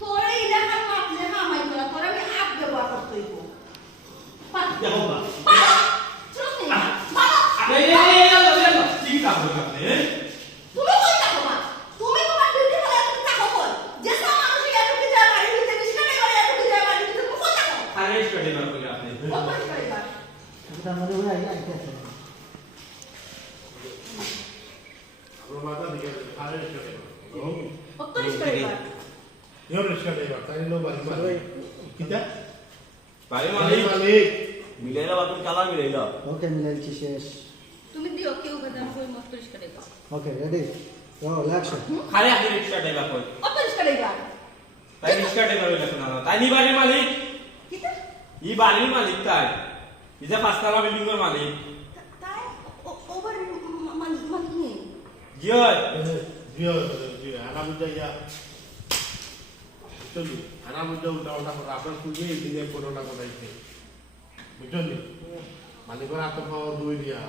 তোরে ইলাকার মাতলে কামাই করা তোরে আমি হাত ব্যবহার করতে হইব দেখো বা বাবা চুপ নেই বাবা এই ঠিক আছে আপনি তুমি কই থাকো মা তুমি তোমার ডিউটি করে তুমি থাকো কই যে সব মানুষ এর ঢুকে যায় বাড়ি ভিতরে বিষ্কা নেই বাড়ি ঢুকে যায় বাড়ি ভিতরে তুমি কই থাকো আরে স্টাডি বার করে আপনি কত করে এবার এটা আমাদের ওই আইতে আছে আমরা মাথা দিকে আরে স্টাডি কত করে এবার ইওর স্টাডি তাই নো বাড়ি মালিক কিটা বাড়ি মালিক মালিক মালিক মিলাইলা বাতুন কালা মিলাইলা ওকে মিলাইছি শেষ তুমি দিও কেউ বেদান কই মত করে এবার ওকে রেডি রোল অ্যাকশন খালি আপনি স্টাডি বার কই কত করে এবার তাই স্টাডি বার হইলা না তাই নি বাড়ি মালিক কিটা ই বাড়ির মালিক তাই এই যে পাঁচতলা বিল্ডিং এর মালিক তাই ওভার মানে কি জি হয় জিও জিও আনা বুঝাইয়া চলি আনা বুঝা উল্টা উল্টা করে আপনার খুঁজে দিনে কোনো না কোথাইতে বুঝলি মালিকের হাতে পাওয়া দুই দিয়া